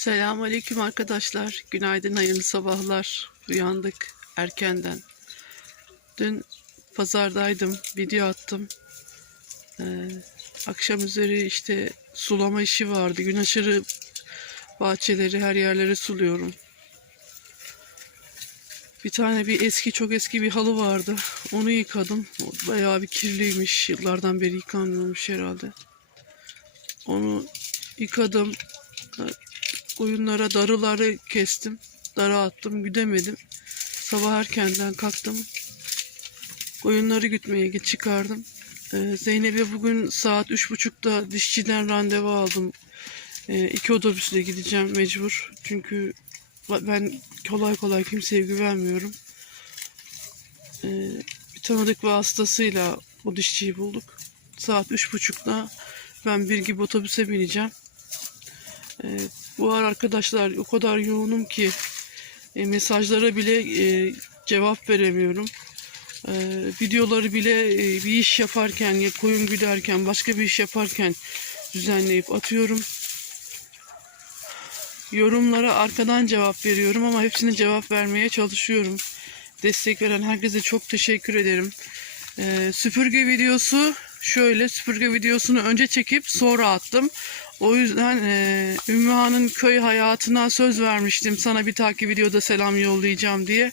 Selamünaleyküm arkadaşlar. Günaydın, hayırlı sabahlar. Uyandık erkenden. Dün pazardaydım, video attım. Ee, akşam üzeri işte sulama işi vardı. Gün aşırı bahçeleri, her yerleri suluyorum. Bir tane bir eski, çok eski bir halı vardı. Onu yıkadım. Bayağı bir kirliymiş. Yıllardan beri yıkanmıyormuş herhalde. Onu yıkadım. Koyunlara darıları kestim. Dara attım, güdemedim. Sabah erkenden kalktım. Koyunları gütmeye çıkardım. Ee, Zeynep'e bugün saat üç buçukta dişçiden randevu aldım. Ee, iki otobüsle gideceğim mecbur. Çünkü ben kolay kolay kimseye güvenmiyorum. Ee, bir tanıdık vasıtasıyla o dişçiyi bulduk. Saat üç buçukta ben bir gibi otobüse bineceğim. Ee, bu ara arkadaşlar o kadar yoğunum ki e, mesajlara bile e, cevap veremiyorum. E, videoları bile e, bir iş yaparken ya koyun güderken başka bir iş yaparken düzenleyip atıyorum. Yorumlara arkadan cevap veriyorum ama hepsine cevap vermeye çalışıyorum. Destek veren herkese çok teşekkür ederim. E, süpürge videosu şöyle süpürge videosunu önce çekip sonra attım. O yüzden e, Ümmü Han'ın köy hayatına söz vermiştim. Sana bir takip videoda selam yollayacağım diye.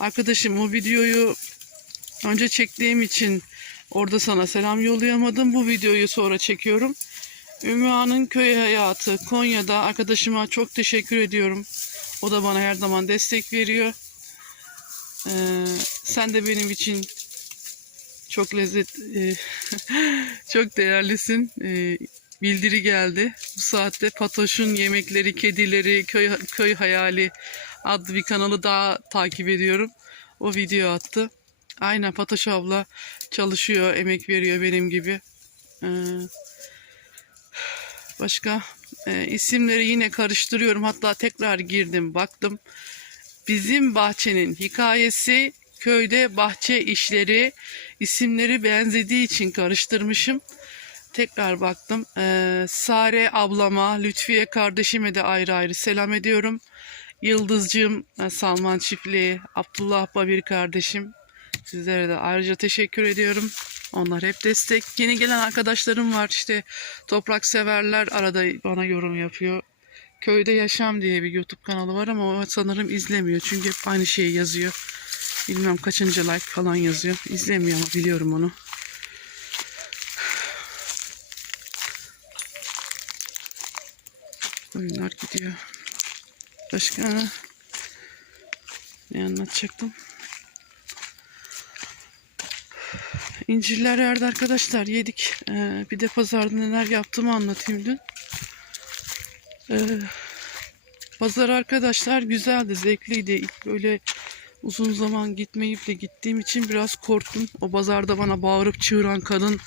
Arkadaşım o videoyu önce çektiğim için orada sana selam yollayamadım. Bu videoyu sonra çekiyorum. Ümmü Han'ın köy hayatı Konya'da arkadaşıma çok teşekkür ediyorum. O da bana her zaman destek veriyor. Ee, sen de benim için çok lezzet e, çok değerlisin. E, bildiri geldi. Bu saatte Patoş'un yemekleri, kedileri, köy köy hayali adlı bir kanalı daha takip ediyorum. O video attı. Aynen Patoş abla çalışıyor, emek veriyor benim gibi. Ee, başka e, isimleri yine karıştırıyorum. Hatta tekrar girdim, baktım. Bizim bahçenin hikayesi köyde bahçe işleri isimleri benzediği için karıştırmışım. Tekrar baktım. Ee, Sare ablama, Lütfiye kardeşime de ayrı ayrı selam ediyorum. Yıldızcığım, e, Salman Çiftliği, Abdullah Babir kardeşim. Sizlere de ayrıca teşekkür ediyorum. Onlar hep destek. Yeni gelen arkadaşlarım var işte toprak severler arada bana yorum yapıyor. Köyde Yaşam diye bir YouTube kanalı var ama o sanırım izlemiyor. Çünkü hep aynı şeyi yazıyor. Bilmem kaçıncı like falan yazıyor. İzlemiyor ama biliyorum onu. Oyunlar gidiyor. Başka ne anlatacaktım? İncirler yerde arkadaşlar yedik. Ee, bir de pazarda neler yaptığımı anlatayım dün. Ee, pazar arkadaşlar güzeldi, zevkliydi. İlk böyle uzun zaman gitmeyip de gittiğim için biraz korktum. O pazarda bana bağırıp çığıran kadın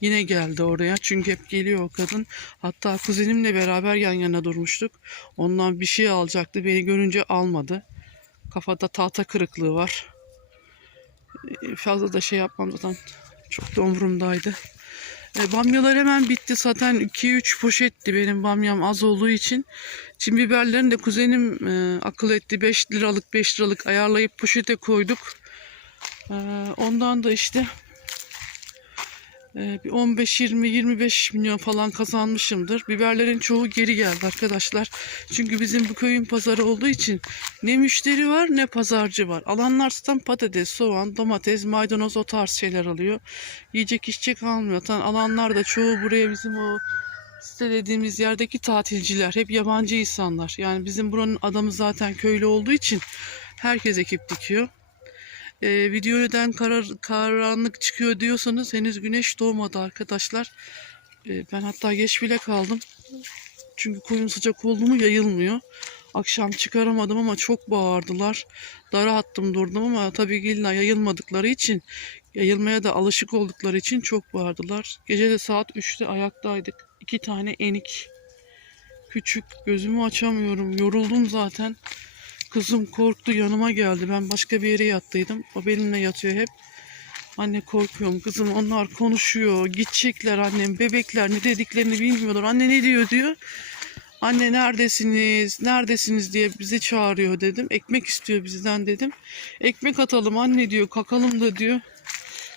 yine geldi oraya. Çünkü hep geliyor o kadın. Hatta kuzenimle beraber yan yana durmuştuk. Ondan bir şey alacaktı. Beni görünce almadı. Kafada tahta kırıklığı var. Ee, Fazla da şey yapmam zaten. Çok da umurumdaydı. E, bamyalar hemen bitti. Zaten 2-3 poşetti benim bamyam az olduğu için. Çin biberlerini de kuzenim e, akıl etti. 5 liralık 5 liralık ayarlayıp poşete koyduk. E, ondan da işte bir 15-20-25 milyon falan kazanmışımdır. Biberlerin çoğu geri geldi arkadaşlar. Çünkü bizim bu köyün pazarı olduğu için ne müşteri var ne pazarcı var. Alanlar zaten patates, soğan, domates, maydanoz o tarz şeyler alıyor. Yiyecek içecek almıyor. Zaten alanlar da çoğu buraya bizim o site dediğimiz yerdeki tatilciler. Hep yabancı insanlar. Yani bizim buranın adamı zaten köylü olduğu için herkes ekip dikiyor. Ee, video neden karar, karanlık çıkıyor diyorsanız henüz güneş doğmadı arkadaşlar. Ee, ben hatta geç bile kaldım. Çünkü koyun sıcak oldu mu yayılmıyor. Akşam çıkaramadım ama çok bağırdılar. Dara attım durdum ama tabii gelin yayılmadıkları için yayılmaya da alışık oldukları için çok bağırdılar. Gece de saat 3'te ayaktaydık. İki tane enik. Küçük gözümü açamıyorum. Yoruldum zaten. Kızım korktu yanıma geldi. Ben başka bir yere yattıydım. O benimle yatıyor hep. Anne korkuyorum kızım onlar konuşuyor. Gidecekler annem bebekler ne dediklerini bilmiyorlar. Anne ne diyor diyor. Anne neredesiniz? Neredesiniz diye bizi çağırıyor dedim. Ekmek istiyor bizden dedim. Ekmek atalım anne diyor. Kakalım da diyor.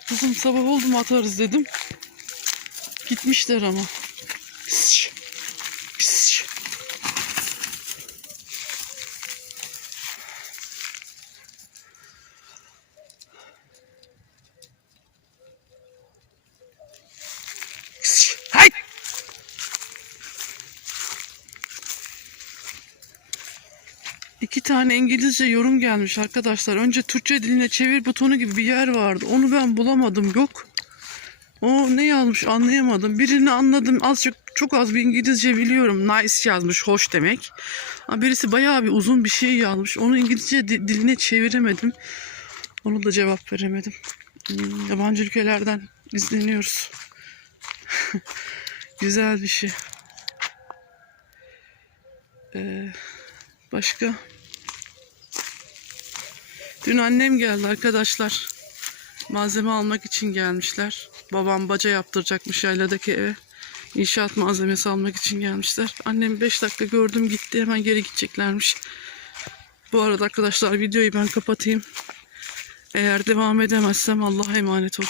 Kızım sabah oldu mu atarız dedim. Gitmişler ama. Pişt, İki tane İngilizce yorum gelmiş arkadaşlar. Önce Türkçe diline çevir butonu gibi bir yer vardı. Onu ben bulamadım. Yok. O ne yazmış anlayamadım. Birini anladım. Azıcık çok az bir İngilizce biliyorum. Nice yazmış. Hoş demek. Birisi bayağı bir uzun bir şey yazmış. Onu İngilizce di- diline çeviremedim. Onu da cevap veremedim. Hmm, yabancı ülkelerden izleniyoruz. Güzel bir şey. Ee, başka? Dün annem geldi arkadaşlar. Malzeme almak için gelmişler. Babam baca yaptıracakmış yayladaki eve. İnşaat malzemesi almak için gelmişler. Annem 5 dakika gördüm gitti hemen geri gideceklermiş. Bu arada arkadaşlar videoyu ben kapatayım. Eğer devam edemezsem Allah'a emanet olun.